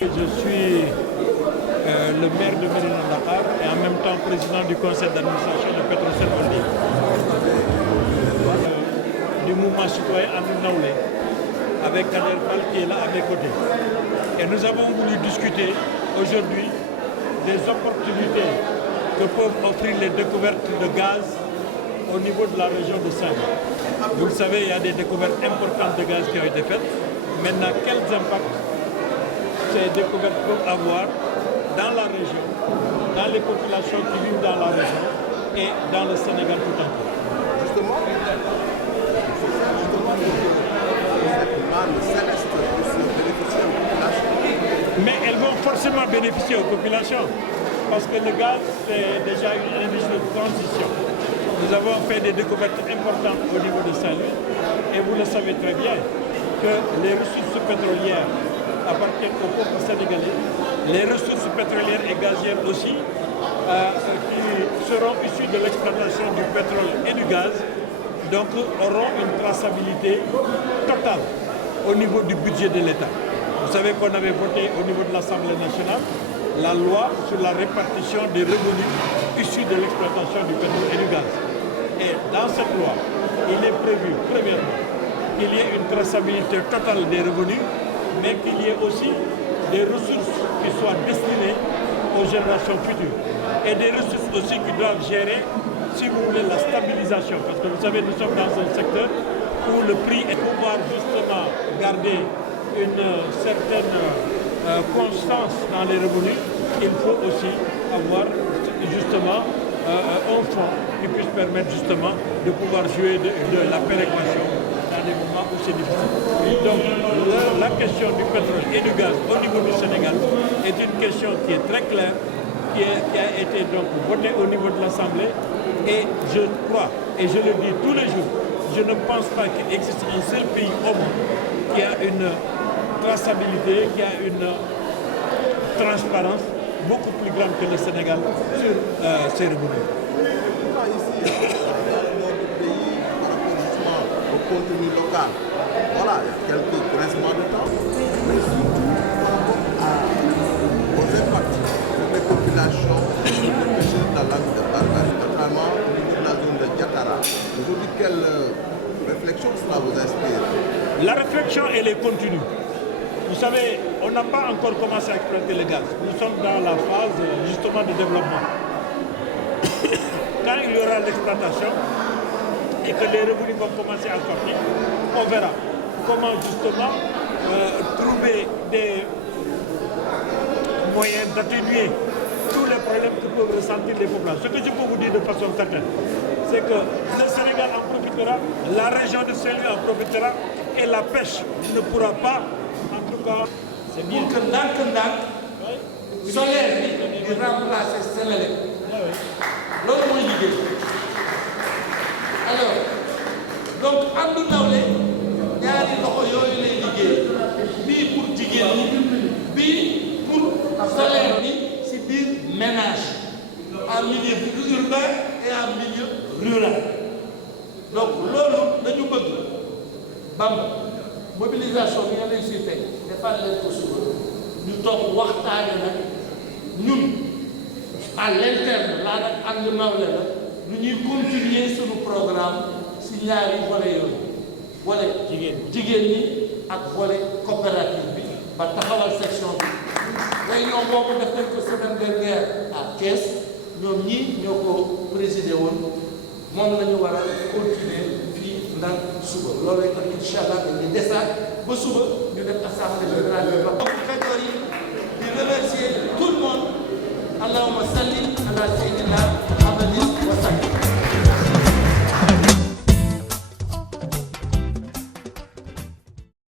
Je suis le maire de Médina Dakar et en même temps président du conseil d'administration de Petrosen Holding. Du mouvement citoyen Andu Nawlé avec Kader Fall qui est là à mes côtés. Et nous avons voulu discuter aujourd'hui des opportunités que peuvent offrir les découvertes de gaz au niveau de la région de Saint-Louis. Vous le savez, il y a des découvertes importantes de gaz qui ont été faites. Maintenant, quels impacts ces découvertes peuvent avoir dans la région, dans les populations qui vivent dans la région et dans le Sénégal tout entier. Justement, cette manne céleste puisse bénéficier aux populations. Mais elles vont forcément bénéficier aux populations parce que le gaz, c'est déjà une industrie de transition. Nous avons fait des découvertes importantes au niveau de Saint-Louis et vous le savez très bien que les ressources pétrolières appartiennent au peuple sénégalais, les ressources pétrolières et gazières aussi, qui seront issues de l'exploitation du pétrole et du gaz, donc auront une traçabilité totale au niveau du budget de l'État. Vous savez qu'on avait voté au niveau de l'Assemblée nationale la loi sur la répartition des revenus issus de l'exploitation du pétrole et du gaz. Et dans cette loi, il est prévu, premièrement, qu'il y ait une traçabilité totale des revenus, mais qu'il y ait aussi des ressources qui soient destinées aux générations futures. Et des ressources aussi qui doivent gérer, si vous voulez, la stabilisation. Parce que vous savez, nous sommes dans un secteur où le prix est pouvoir justement garder une certaine constance dans les revenus. Il faut aussi avoir justement un fonds qui puisse permettre justement de pouvoir jouer de la péréquation dans des moments où c'est difficile. Donc la question du pétrole et du gaz au niveau du Sénégal est une question qui est très claire, qui a été donc votée au niveau de l'Assemblée et je crois, et je le dis tous les jours, je ne pense pas qu'il existe un seul pays au monde qui a une traçabilité, qui a une transparence beaucoup plus grande que le Sénégal sur ses revenus. Pourquoi ici, dans notre pays, par rapport justement au contenu local, voilà, il y a quelques grincements de temps, mais surtout par rapport aux impacts sur les populations, sur les pêcheurs de la langue de Barbarie, notamment au niveau de la zone de Diatara. Aujourd'hui, quelle réflexion cela vous inspire? La réflexion, elle est continue. Vous savez, on n'a pas encore commencé à exploiter le gaz. Nous sommes dans la phase justement de développement. Quand il y aura l'exploitation et que les revenus vont commencer à sortir, on verra comment justement trouver des moyens d'atténuer tous les problèmes que peuvent ressentir les populations. Ce que je peux vous dire de façon certaine, c'est que le Sénégal en profitera, la région de Saint-Louis en profitera et la pêche ne pourra pas. C'est bien que ndànk-ndànk solaire bi di remplacer Sénélec loolu mooy liggéey alors donc Andu Nawlé ñaari loxo yooyu lay liggéey bii pour jigéen ñi bii pour solaire bi ci biir ménage en milieu urbain et en milieu rural donc loolu dañu bëgg Bamba mobilisation bi nga leen si tey defal leen ko suba ñu toog waxtaane nag ñun à l'interne laa nag Andu Nawlé la ñu ñuy continuer suñu programme si ñaari volet yooyu volet jigéen ñi ak volet coopérative bi ba taxawal section bi réunion boobu def nañ ko semaine dernière à Thiès ñoom ñii ñoo ko présidé woon moom la ñu war a continuer ndax suba loolu lay tax incha allah dañuy desaat ba suba ñu def assemblée générale bi ba Kajoor yi di remercier tout le monde allahumma salli ala sayyidina